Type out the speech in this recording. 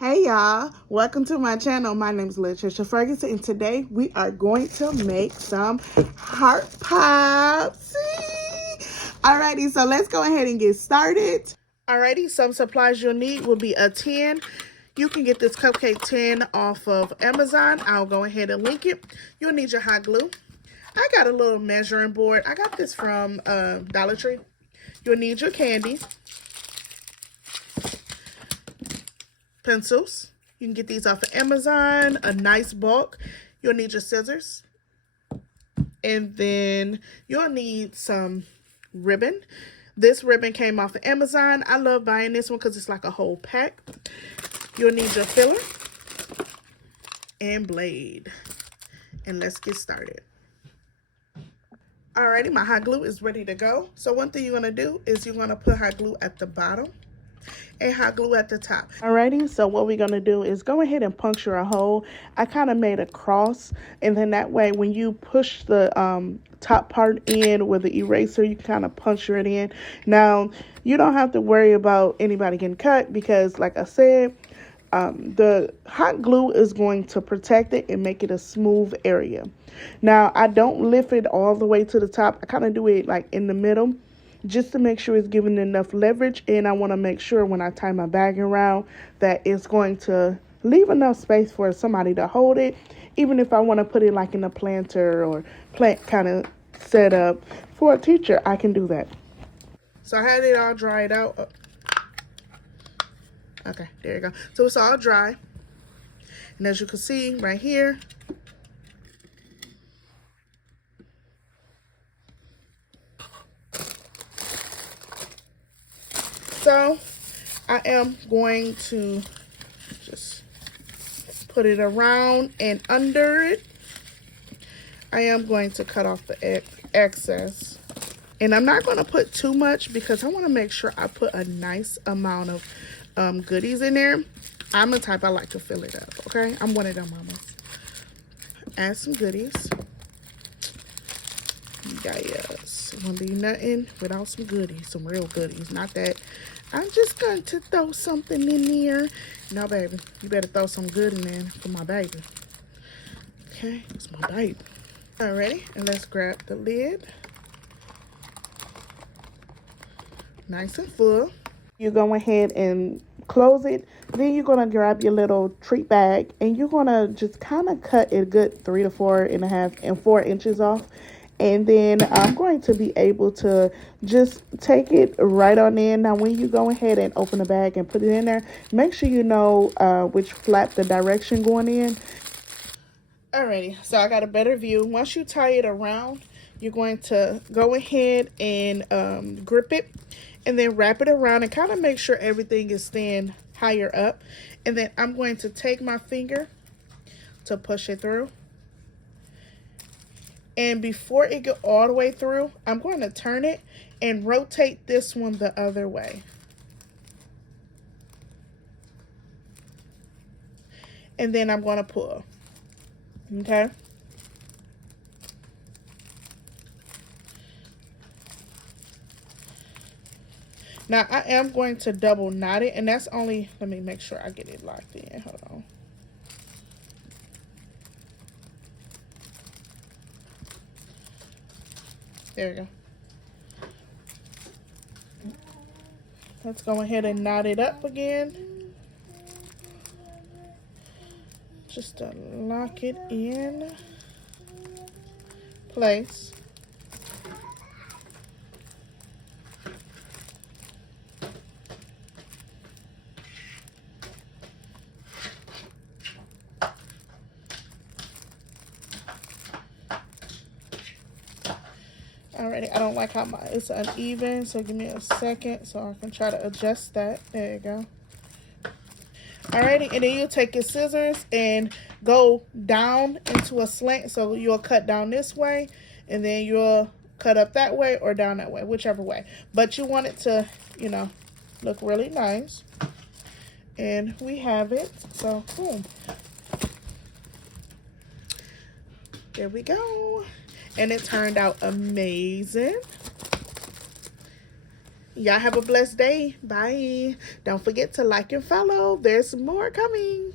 Hey y'all, welcome to my channel. My name is Latricia Ferguson and today we are going to make some heart pops. Alrighty, so let's go ahead and get started. Alrighty, some supplies you'll need will be a tin. You can get this cupcake tin off of Amazon. I'll go ahead and link it. You'll need your hot glue. I got a little measuring board. I got this from Dollar Tree. You'll need your candy. Pencils. You can get these off of Amazon, a nice bulk. You'll need your scissors. And then you'll need some ribbon. This ribbon came off of Amazon. I love buying this one because it's like a whole pack. You'll need your filler and blade. And let's get started. Alrighty, my hot glue is ready to go. So one thing you're going to do is you're going to put hot glue at the bottom and hot glue at the top. Alrighty, so what we're going to do is go ahead and puncture a hole. I kind of made a cross, and then that way when you push the top part in with the eraser, you kind of puncture it in. Now, you don't have to worry about anybody getting cut because, like I said, the hot glue is going to protect it and make it a smooth area. Now, I don't lift it all the way to the top. I kind of do it like in the middle, just to make sure it's giving enough leverage. And I want to make sure when I tie my bag around that it's going to leave enough space for somebody to hold it. Even if I want to put it like in a planter or plant kind of setup for a teacher, I can do that. So I had it all dried out. Okay, there you go. So it's all dry. And as you can see right here, so I am going to just put it around and under it. I am going to cut off the excess. And I'm not going to put too much because I want to make sure I put a nice amount of goodies in there. I'm the type I like to fill it up, okay? I'm one of them mamas. Add some goodies. Yes, it won't be nothing without some goodies, some real goodies. Not that I'm just going to throw something in there. No, baby, you better throw some good in there for my baby. Okay, it's my baby. Alrighty, and let's grab the lid. Nice and full. You go ahead and close it. Then you're going to grab your little treat bag and you're going to just kind of cut a good 3 to 4.5 and 4 inches off. And then I'm going to be able to just take it right on in. Now, when you go ahead and open the bag and put it in there, make sure you know which flap the direction going in. Alrighty, so I got a better view. Once you tie it around, you're going to go ahead and grip it and then wrap it around and kind of make sure everything is staying higher up. And then I'm going to take my finger to push it through. And before it go all the way through, I'm going to turn it and rotate this one the other way. And then I'm going to pull. Okay? Now, I am going to double knot it, and that's only, let me make sure I get it locked in. Hold on. There we go. Let's go ahead and knot it up again. Just to lock it in place. Alrighty, I don't like how it's uneven, so give me a second so I can try to adjust that. There you go. Alrighty, and then you'll take your scissors and go down into a slant. So you'll cut down this way, and then you'll cut up that way or down that way, whichever way. But you want it to, you know, look really nice. And we have it. So, boom. There we go. And it turned out amazing. Y'all have a blessed day. Bye. Don't forget to like and follow. There's more coming.